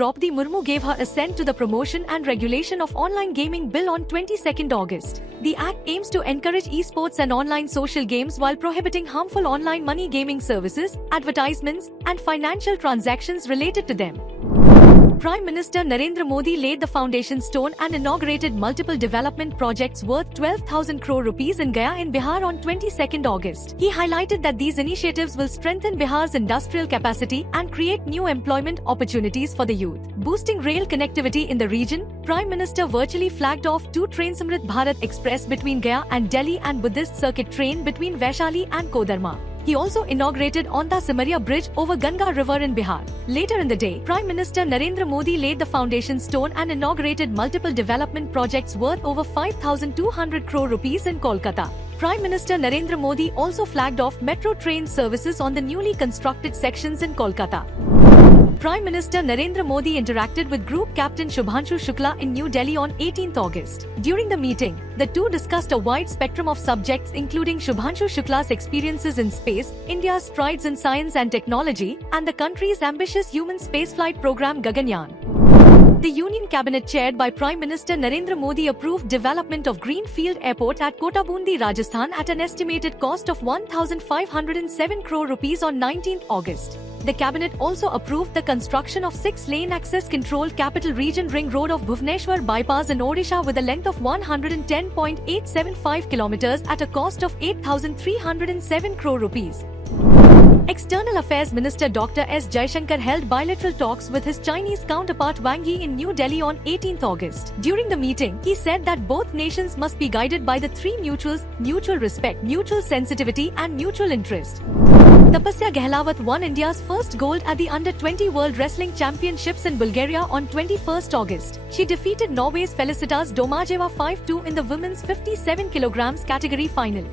Draupadi Murmu gave her assent to the Promotion and Regulation of Online Gaming Bill on 22nd August. The act aims to encourage esports and online social games while prohibiting harmful online money gaming services, advertisements, and financial transactions related to them. Prime Minister Narendra Modi laid the foundation stone and inaugurated multiple development projects worth 12,000 crore rupees in Gaya in Bihar on 22nd August. He highlighted that these initiatives will strengthen Bihar's industrial capacity and create new employment opportunities for the youth. Boosting rail connectivity in the region, Prime Minister virtually flagged off 2 train Samrit Bharat Express between Gaya and Delhi and Buddhist circuit train between Vaishali and Kodarma. He also inaugurated Onda Simaria Bridge over Ganga River in Bihar. Later in the day, Prime Minister Narendra Modi laid the foundation stone and inaugurated multiple development projects worth over 5,200 crore rupees in Kolkata. Prime Minister Narendra Modi also flagged off metro train services on the newly constructed sections in Kolkata. Prime Minister Narendra Modi interacted with Group Captain Shubhanshu Shukla in New Delhi on 18th August. During the meeting, the two discussed a wide spectrum of subjects including Shubhanshu Shukla's experiences in space, India's strides in science and technology, and the country's ambitious human spaceflight program Gaganyaan. The Union Cabinet chaired by Prime Minister Narendra Modi approved development of Greenfield Airport at Kotabundi, Rajasthan at an estimated cost of 1,507 crore rupees on 19th August. The cabinet also approved the construction of 6-lane access-controlled capital region ring road of Bhubaneswar bypass in Odisha with a length of 110.875 kilometers at a cost of 8,307 crore rupees. External Affairs Minister Dr. S. Jaishankar held bilateral talks with his Chinese counterpart Wang Yi in New Delhi on 18th August. During the meeting, he said that both nations must be guided by the 3 mutuals: mutual respect, mutual sensitivity, and mutual interest. Tapasya Gehlawat won India's first gold at the Under-20 World Wrestling Championships in Bulgaria on 21st August. She defeated Norway's Felicitas Domajeva 5-2 in the women's 57 kg category final.